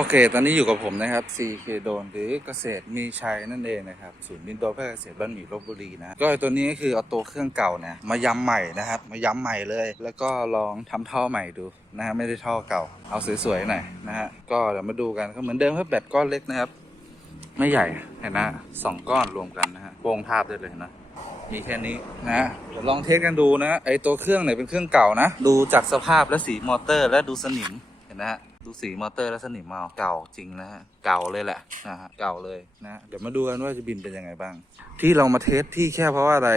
โอเค ตอนนี้อยู่กับผมนะครับ CK โดนหรือเกษตรมีชัยนั่นเองนะครับ ศูนย์ดินโดนเพื่อเกษตรบ้านหมี่ลบบุรีนะ ก็ตัวนี้ก็คือเอาตัวเครื่องเก่าเนี่ยมาย้ำใหม่นะครับ มาย้ำใหม่เลย แล้วก็ลองทำท่อใหม่ดูนะฮะ ไม่ได้ท่อเก่า เอาสวยๆหน่อยนะฮะ ก็เดี๋ยวมาดูกันก็เหมือนเดิมครับแบตก้อนเล็กนะครับ ไม่ใหญ่ เห็นนะสองก้อนรวมกันนะฮะโป่งทาบได้เลยนะมีแค่นี้นะเดี๋ยวลองเทสกันดูนะ ไอตัวเครื่องไหนเป็นเครื่องเก่านะ ดูจากสภาพและสีมอเตอร์ และดูสนิม เห็นนะฮะ ดูสีมอเตอร์และสนิมเอาเก่าจริงนะฮะเก่าเลยแหละนะฮะเก่าเลยนะเดี๋ยวมาดูกันว่าจะบินเป็นยังไงบ้าง ที่เรามาเทสที่แค่เพราะว่าอะไร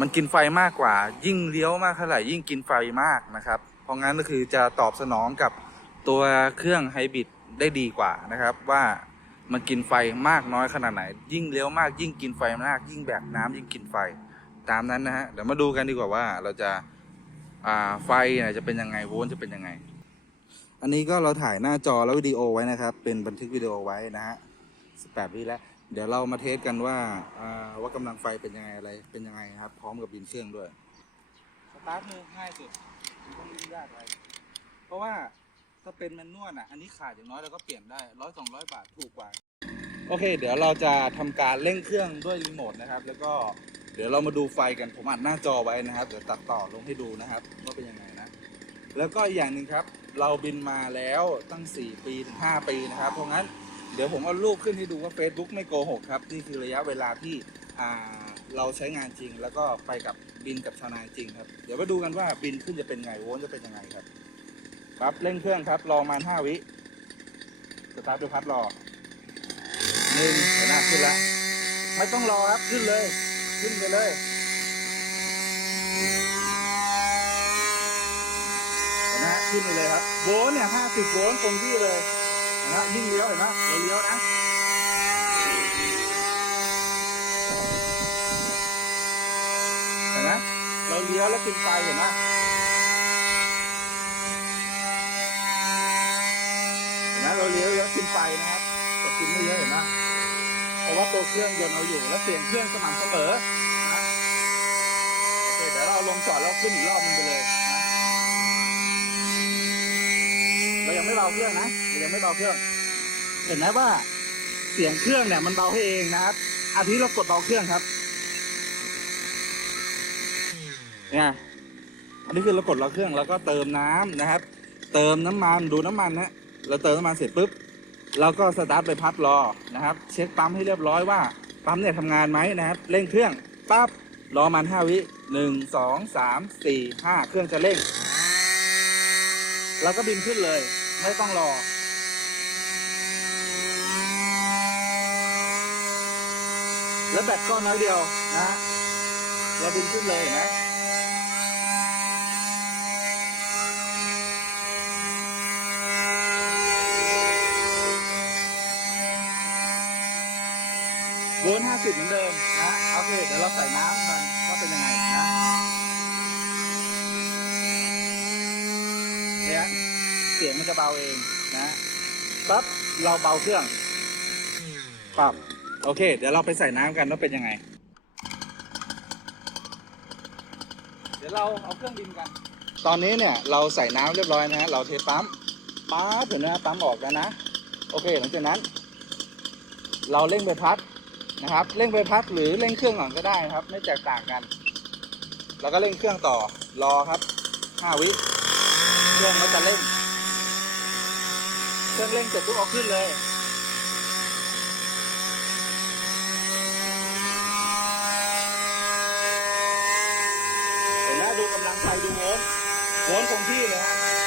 มันกินไฟมากกว่า ยิ่งเลี้ยวมากเท่าไหร่ยิ่งกินไฟมากนะครับเพราะงั้นก็คือจะตอบสนองกับตัวเครื่องไฮบริดได้ดีกว่านะครับว่ามันกินไฟมากน้อยขนาดไหน ยิ่งเลี้ยวมากยิ่งกินไฟมาก ยิ่งแบกน้ำยิ่งกินไฟตามนั้นนะฮะเดี๋ยวมาดูกันดีกว่าว่าเราจะไฟจะเป็นยังไงโวลต์จะเป็นยังไง อันนี้ก็เราถ่ายหน้าจอแล้ววิดีโอไว้นะครับ เป็นบันทึกวิดีโอไว้นะฮะ18วิแล้ว เดี๋ยวเรามาเทสกันว่าอ่าว่ากำลังไฟเป็นยังไงอะไรเป็นยังไงครับ พร้อมกับบินเครื่องด้วยสตาร์ทมือง่ายสุดไม่ต้องยุ่งยากอะไรเพราะว่าถ้าเป็นแมนนวลอะอันนี้ขาดอย่างน้อยเราก็เปลี่ยนได้ร้อยสองร้อยบาทถูกกว่าโอเค เดี๋ยวเราจะทำการเร่งเครื่องด้วยรีโมทนะครับ แล้วก็เดี๋ยวเรามาดูไฟกันผมอัดหน้าจอไว้นะครับ เดี๋ยวตัดต่อลงให้ดูนะครับว่าเป็นยังไงนะ แล้วก็อีกอย่างหนึ่งครับ เราบินมาแล้วตั้ง 4 ปีถึง 5 ปีนะครับ เพราะงั้นเดี๋ยวผมเอารูปขึ้นให้ดูว่า Facebook ไม่โกหกครับ นี่คือระยะเวลาที่เราใช้งานจริง แล้วก็ไปกับบินกับชาวนายจริงครับ เดี๋ยวมาดูกันว่าบินขึ้นจะเป็นไงโวลต์จะเป็นยังไงครับครับเร่งเครื่องครับรอประมาณ5วิสตาร์ทดูครับรอหนึ่งเห็นหน้าขึ้นแล้วไม่ต้องรอครับขึ้นเลย ขึ้นไปเลยเห็นไหมฮะ ขึ้นไปเลยครับ โวลต์เนี่ยห้าสิบโวลต์คงที่เลยนไหมยิ่งเลี้ยวเห็นไหมเราเลี้ยวนะเห็นไหมเราเลี้ยวแล้วกินไฟเห็นไหมเห็นไหมเราเลี้ยวแล้วกินไฟนะครับแต่กินไม่เยอะเห็นไหมเพราะว่าตัวเครื่องยนต์เอาอยู่ และเสียงเครื่องสม่ำเสมอนะโอเคเดี๋ยวเราลงจอดแล้วขึ้นอีกรอบนึงไปเลยนะ เรายังไม่เบาเครื่องนะเรายังไม่เบาเครื่อง เห็นไหมว่าเสียงเครื่องเนี่ยมันเบาให้เองนะครับอาทิตย์เรากดเบาเครื่องครับเนี่ยอันนี้คือเรากดเบาเครื่องแล้วก็เติมน้ำนะครับ เติมน้ำมันดูน้ำมันนะเราเติมน้ำมันเสร็จปุ๊บเราก็สตาร์ทไปพัดรอนะครับ เช็คปั๊มให้เรียบร้อยว่าปั๊มเนี่ยทำงานไหมนะครับเร่งเครื่องปั๊บรอมันห้าวิหนึ่งสองสามสี่ห้าเครื่องจะเร่ง เราก็บินขึ้นเลย ไม่ต้องรอแล้วแบตก็น้อยเดียวนะ เราบินขึ้นเลยนไหมโวลต์ห้าสิบเหมือนเดิมนะ โอเค เดี๋ยวเราใส่น้ำมันว่าเป็นยังไงนะเนี่ย เสียงมันจะเบาเองนะปั๊บเราเบาเครื่องปั๊บโอเค เดี๋ยวเราไปใส่น้ำกันว่าเป็นยังไง เดี๋ยวเราเอาเครื่องบินกัน ตอนนี้เนี่ยเราใส่น้ำเรียบร้อยนะฮะเราเทปั๊มปั๊บเห็นไหมฮะปั๊มออกแล้วนะ โอเค หลังจากนั้น เราเร่งใบพัดนะครับ เร่งใบพัดหรือเร่งเครื่องก่อนก็ได้นะครับ ไม่แตกต่างกัน แล้วก็เร่งเครื่องต่อรอครับ5วิเครื่องก็จะเร่ง เครื่องเล่นเสร็จปุ๊บเอาขึ้นเลยเห็นไหมดูกำลังไฟดูโวลต์โวลต์คงที่เลยฮะ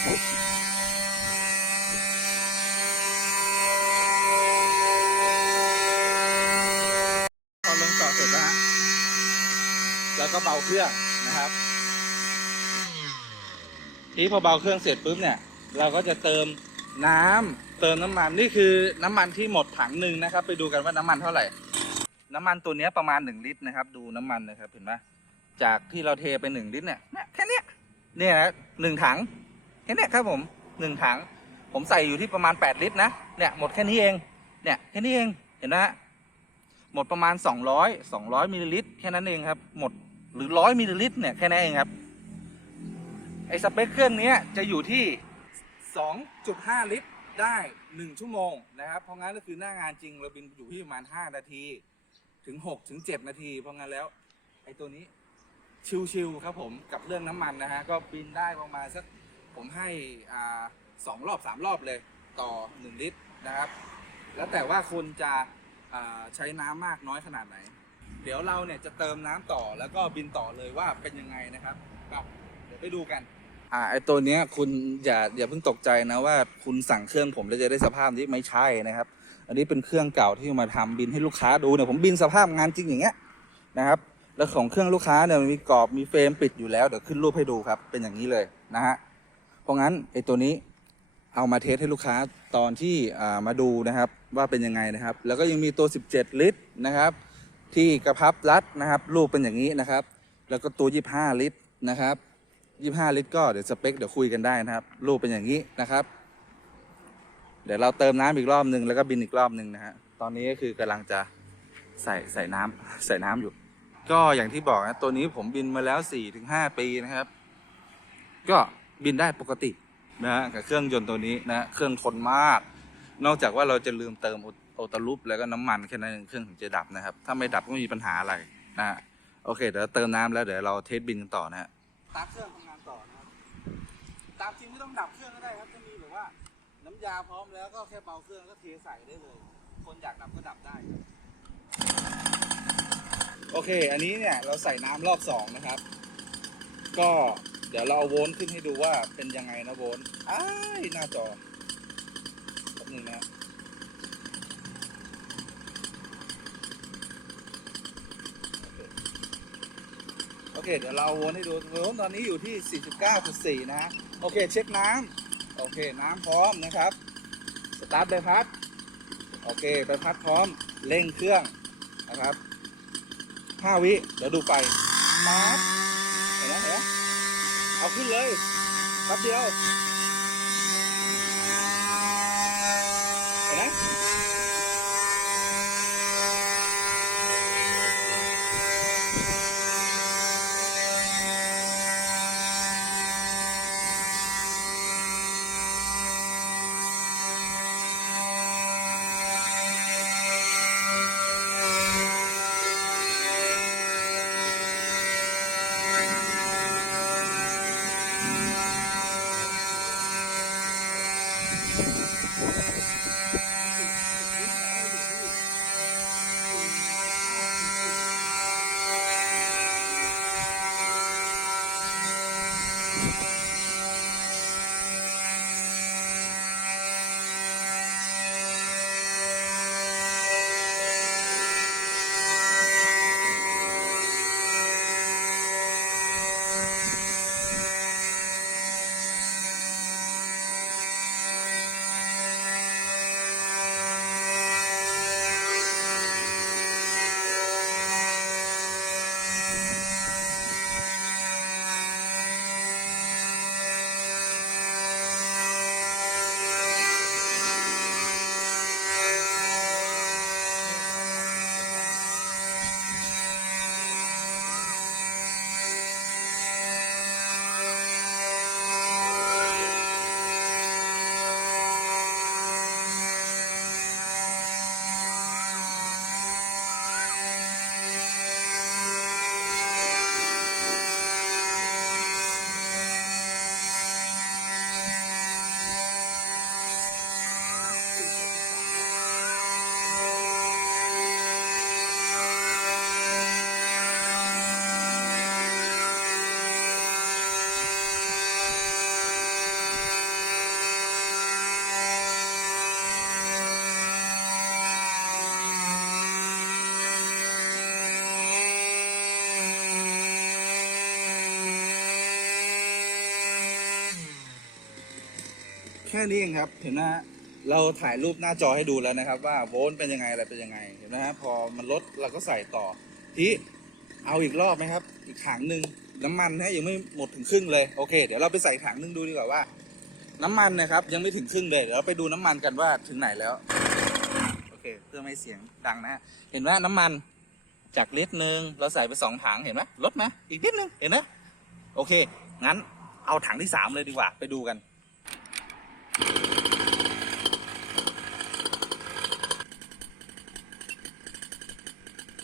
พอลงจอดเสร็จแล้วฮะแล้วก็เบาเครื่องนะครับ ทีพอเบาเครื่องเสร็จปุ๊บเนี่ย เราก็จะเติมน้ำเติมน้ำมันนี่คือน้ำมันที่หมดถังหนึ่งนะครับ ไปดูกันว่าน้ำมันเท่าไหร่ น้ำมันตัวนี้ประมาณ 1 ลิตรนะครับ ดูน้ำมันนะครับเห็นไหมจากที่เราเทไป 1 ลิตรเนี่ยแค่นี้เนี่ยนะหนึ่งถัง แค่เนี้ยครับผมหนึ่งถัง ผมใส่อยู่ที่ประมาณ 8 ลิตรนะเนี่ยหมดแค่นี้เองเนี่ยแค่นี้เองเห็นไหมฮะหมดประมาณ 200 200มิลลิลิตรแค่นั้นเองครับ หมดหรือร้อยมิลลิลิตรเนี่ยแค่นั้นเองครับไอ้สเปคเครื่องนี้จะอยู่ที่ 2.5 ลิตรได้ 1 ชั่วโมงนะครับเพราะงั้นก็คือหน้างานจริงเราบินอยู่ที่ประมาณ 5 นาทีถึง 6 ถึง 7 นาที เพราะงั้นแล้วไอ้ตัวนี้ชิวๆครับผมกับเรื่องน้ำมันนะฮะก็บินได้ประมาณสัก ผมให้อ่าสองรอบ3รอบเลยต่อ1ลิตรนะครับ แล้วแต่ว่าคุณจะอ่าใช้น้ำมากน้อยขนาดไหน เดี๋ยวเราเนี่ยจะเติมน้ำต่อแล้วก็บินต่อเลยว่าเป็นยังไงนะครับก็เดี๋ยวไปดูกัน อ่าไอตัวเนี้ยคุณอย่าอย่าเพิ่งตกใจนะว่าคุณสั่งเครื่องผมแล้วจะได้สภาพนี้ไม่ใช่นะครับ อันนี้เป็นเครื่องเก่าที่มาทำบินให้ลูกค้าดูเนี่ยผมบินสภาพงานจริงอย่างเงี้ยนะครับ แล้วของเครื่องลูกค้าเนี่ยมันมีกรอบมีเฟรมปิดอยู่แล้วเดี๋ยวขึ้นรูปให้ดูครับเป็นอย่างนี้เลยนะฮะ เพราะงั้นไอ้ตัวนี้เอามาเทสให้ลูกค้าตอนที่มาดูนะครับว่าเป็นยังไงนะครับ แล้วก็ยังมีตัว 17 ลิตรนะครับ ที่กระพับรัดนะครับรูปเป็นอย่างนี้นะครับ แล้วก็ตัว 25 ลิตรนะครับ 25 ลิตร ก็เดี๋ยวสเปคเดี๋ยวคุยกันได้นะครับ รูปเป็นอย่างนี้นะครับ เดี๋ยวเราเติมน้ำอีกรอบหนึ่งแล้วก็บินอีกรอบหนึ่งนะฮะตอนนี้ก็คือกำลังจะใส่ใส่น้ำใส่น้ำอยู่ ก็อย่างที่บอกนะตัวนี้ผมบินมาแล้ว4-5ปีนะครับ ก็ บินได้ปกตินะฮะกับเครื่องยนต์ตัวนี้นะเครื่องทนมาก นอกจากว่าเราจะลืมเติมโอตาลุปแล้วก็น้ำมันแค่นั้นเองเครื่องถึงจะดับนะครับ ถ้าไม่ดับก็ไม่มีปัญหาอะไรนะฮะโอเคเดี๋ยวเติมน้ำแล้วเดี๋ยวเราเทสบินกันต่อนะฮะตามเครื่องทำงานต่อนะครับตามจริงไม่ต้องดับเครื่องก็ได้ครับจะมีแบบว่าน้ำยาพร้อมแล้วก็แค่เบาเครื่องก็เทใส่ได้เลย คนอยากดับก็ดับได้ครับโอเค อันนี้เนี่ยเราใส่น้ำรอบสองนะครับ ก็ เดี๋ยวเราเอาโวลต์ขึ้นให้ดูว่าเป็นยังไงนะโวลต์อ้ายหน้าจอแป๊บนึงนะโอเค เดี๋ยวเราวนให้ดูโวลต์ตอนนี้อยู่ที่ 49.4 นะ โอเค เช็คน้ำโอเค น้ำพร้อมนะครับ สตาร์ทใบพัด โอเคใบพัดพร้อม เร่งเครื่องนะครับ 5 วิ เดี๋ยวดูไฟมาร์เห็นไหมเห็นไหม เอาขึ้นเลยแป๊บเดียว ค่นี้เองครับเห็นไหมฮะเราถ่ายรูปหน้าจอให้ดูแล้วนะครับ ว่าโวลต์เป็นยังไงอะไรเป็นยังไงเห็นไหมฮะพอมันลดเราก็ใส่ต่อทีเอาอีกรอบไหมครับ อีกถังหนึ่งน้ำมันนะยังไม่หมดถึงครึ่งเลยโอเค เดี๋ยวเราไปใส่ถังหนึงดูดีกว่าว่า น้ำมันนะครับ ยังไม่ถึงครึ่งเลยเดี๋ยวเราไปดูน้ำมันกันว่าถึงไหนแล้วโอเคเพื่อไม่ให้เสียงดังนะฮะเห็นว่าน้ำมันจากลิตรหนึ่งเราใส่ไปสองถังเห็นไหมลดไหมอีกนิดนึงเห็นไหมโอเค งั้นเอาถังที่สามเลยดีกว่าไปดูกัน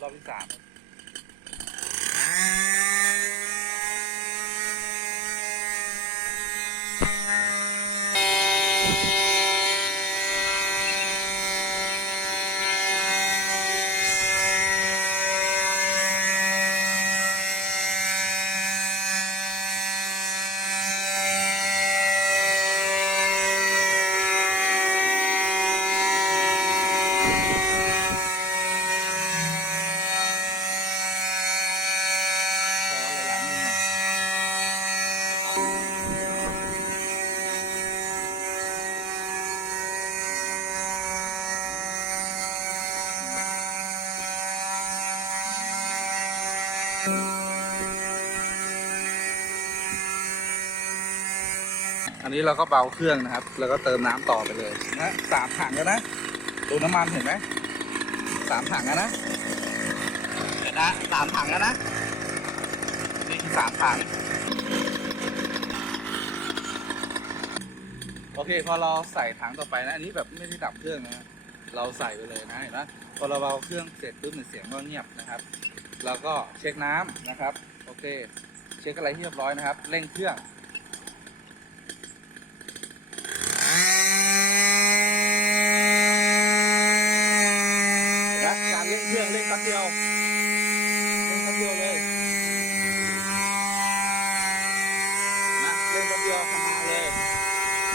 รอบที่สามขอหลายๆมุมหน่อยอั นี้เราก็เบาเครื่องนะครับ แล้วก็เติมน้ำต่อไปเลยนะสามถังแล้วนะดูน้ำมันเห็นไหมสามถังแล้วนะเห็นนะสามถังแล้วนะนี่คือสามถังโอเคพอเราใส่ถังต่อไปนะอันนี้แบบไม่ได้ดับเครื่องนะเราใส่ไปเลยนะเห็นไหมพอเราเบาเครื่องเสร็จปุ๊บเนี่ยเสียงก็เงียบนะครับแล้วก็เช็คน้ำนะครับ โอเค เช็คอะไรที่เรียบร้อยนะครับ เร่งเครื่อง นะการเร่งเครื่องเร่งแป๊บเดียวเร่งแป๊บเดียวเลยนะเร่งแป๊บเดียวทำมาเลย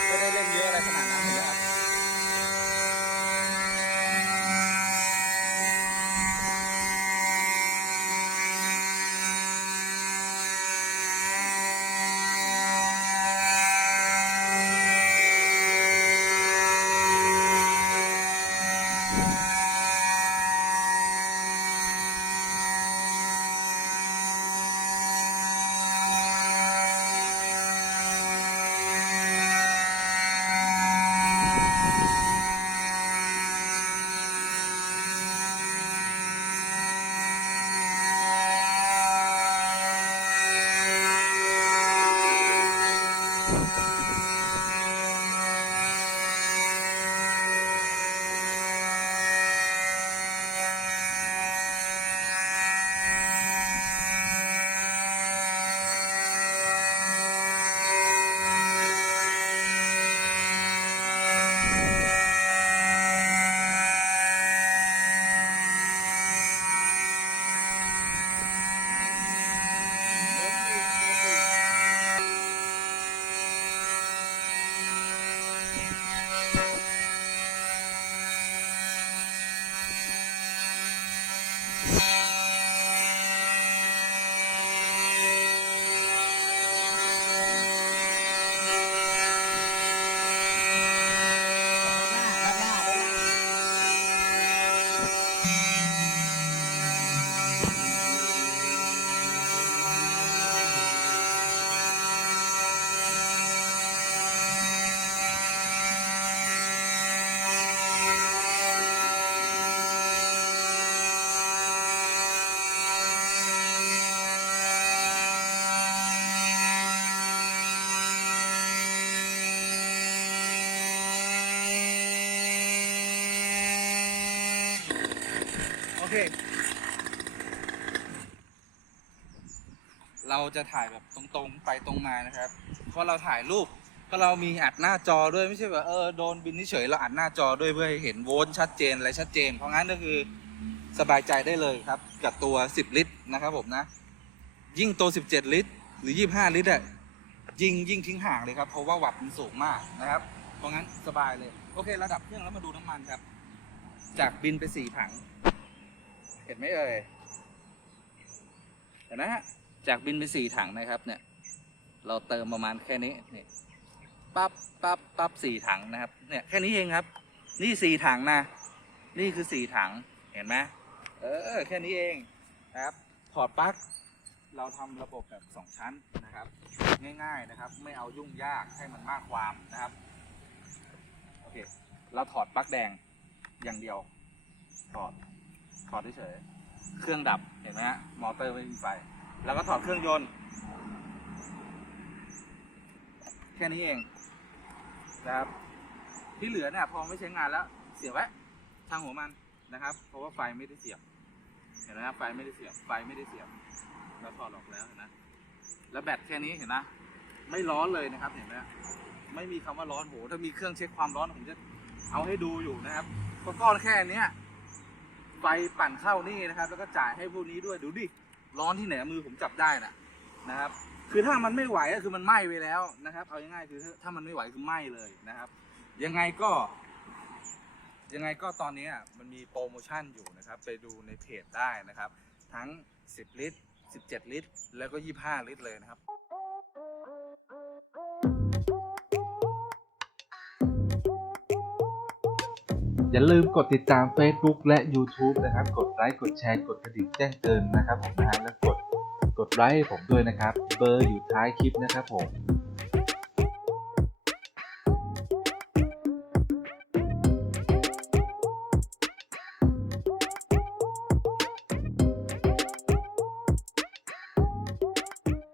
ไม่ได้เร่งเยอะอะไรขนาดนั้นนะครับ โอ เคเราจะถ่ายแบบตรงๆ ไปตรงมานะครับ เพราะเราถ่ายรูปก็เรามีอัดหน้าจอด้วยไม่ใช่แบบเออโดนบินเฉยเราอัดหน้าจอด้วยเพื่อให้เห็นโวลต์ชัดเจนอะไรชัดเจน เพราะงั้นก็คือสบายใจได้เลยครับ กับตัว 10 ลิตรนะครับผมนะ ยิ่งตัว 17 ลิตร หรือ 25 ลิตรอะยิ่งยิ่งทิ้งห่างเลยครับ เพราะว่าวัตต์มันสูงมากนะครับ เพราะงั้นสบายเลย โอเค ระดับเครื่องแล้วมาดูน้ำมันครับ จากบินไปสี่ถัง ห็นไหมเอ่ยเห็นไหมฮะจากบินไปสี่ถังนะครับเนี่ย เราเติมประมาณแค่นี้นี่ปั๊บปั๊บปั๊บสี่ถังนะครับเนี่ยแค่นี้เองครับ นี่สี่ถังนะ นี่คือสี่ถังเห็นไหมเออแค่นี้เองนะครับถอดปลั๊กเราทำระบบแบบสองชั้นนะครับ ง่าย ๆนะครับ ไม่เอายุ่งยากให้มันมากความนะครับโอเคเราถอดปลั๊กแดงอย่างเดียวถอด ถอดเฉยเครื่องดับเห็นไหมฮะมอเตอร์ไม่มีไฟแล้วก็ถอดเครื่องยนต์ แค่นี้เองนะครับ ที่เหลือเนี่ยพอไม่ใช้งานแล้ว เสียบไว้ทางหัวมันนะครับ เพราะว่าไฟไม่ได้เสียบ เห็นไหมครับไฟไม่ได้เสียบ ไฟไม่ได้เสียบเราถอดออกแล้วเห็นไหมแล้วแบตแค่นี้เห็นไหมไม่ร้อนเลยนะครับ เห็นไหมไม่มีคำว่าร้อนโหถ้ามีเครื่องเช็คความร้อนผมจะเอาให้ดูอยู่นะครับก็ก้อนแค่เนี้ย ไฟปั่นเข้านี่นะครับ แล้วก็จ่ายให้พวกนี้ด้วยดูดิร้อนที่ไหนมือผมจับได้นะนะครับ คือถ้ามันไม่ไหวก็คือมันไหม้ไปแล้วนะครับ เอาง่ายๆคือถ้ามันไม่ไหวคือไหม้เลยนะครับ ยังไงก็ ยังไงก็ตอนนี้มันมีโปรโมชั่นอยู่นะครับ ไปดูในเพจได้นะครับ ทั้ง 10 ลิตร 17 ลิตร แล้วก็ 25 ลิตรเลยนะครับ อย่าลืมกดติดตาม Facebook และ YouTube นะครับ กดไลค์ กดแชร์ กดกระดิ่งแจ้งเตือนนะครับผมนะฮะแล้วกด กดไลค์ให้ผมด้วยนะครับ เบอร์อยู่ท้ายคลิปนะครับผม